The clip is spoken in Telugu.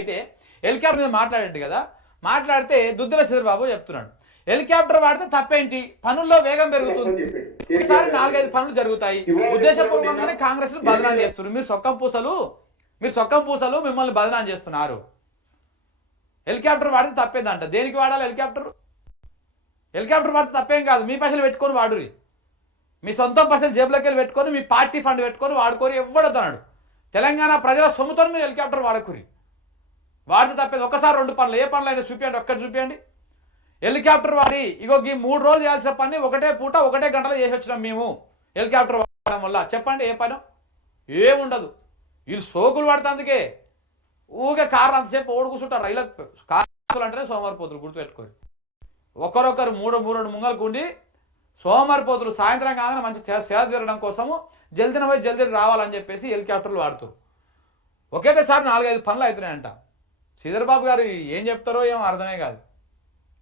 అయితే హెలికాప్టర్ మీద మాట్లాడండి కదా, మాట్లాడితే దుద్దుల శ్రీధర్బాబు చెప్తున్నాడు హెలికాప్టర్ వాడితే తప్పేంటి, పనుల్లో వేగం పెరుగుతుంది, ఒకసారి 4-5 పనులు జరుగుతాయి, ఉద్దేశపూర్వకంగానే కాంగ్రెస్ బదనాలు చేస్తున్నారు, మీరు సొక్కం పూసలు మిమ్మల్ని బదనాలు చేస్తున్నారు. హెలికాప్టర్ వాడితే తప్పేదంట, దేనికి వాడాలి హెలికాప్టర్ వాడితే తప్పేం కాదు, మీ పైసలు పెట్టుకొని వాడురి, మీ సొంత పైసలు జేబులోకి వెళ్ళి పెట్టుకొని మీ పార్టీ ఫండ్ పెట్టుకొని వాడుకోరి, ఎవ్వడతున్నాడు. తెలంగాణ ప్రజల సొమ్ముతో మీరు హెలికాప్టర్ వాడుకోరి, వాడితే తప్పేది. ఒకసారి 2 పనులు, ఏ పనులు అయినా చూపించండి, ఒక్కటి చూపించండి. హెలికాప్టర్ వాడి ఇగో ఈ 3 రోజులు చేయాల్సిన పని ఒకటే పూట 1 గంటలో చేసి వచ్చినాం మేము హెలికాప్టర్ వాడడం వల్ల. చెప్పండి ఏ పని, ఏముండదు. వీళ్ళు సోకులు పడుతుందుకే ఊగే కార్లు అంతసేపు ఓడి కూర్చుంటారు. రైలు కార్లు అంటేనే సోమవారిపోతులు, గుర్తుపెట్టుకోరు. ఒకరొకరు 3 ముంగలకు ఉండి సోమవారిపోతులు సాయంత్రం కాగానే మంచి సేద తీరడం కోసము జల్దిన పోయి జల్దీ రావాలని చెప్పేసి హెలికాప్టర్లు వాడుతారు. ఒకేసారి 4-5 పనులు అవుతున్నాయంట. శ్రీధర్బాబు గారు ఏం చెప్తారో ఏమో అర్థమే కాదు.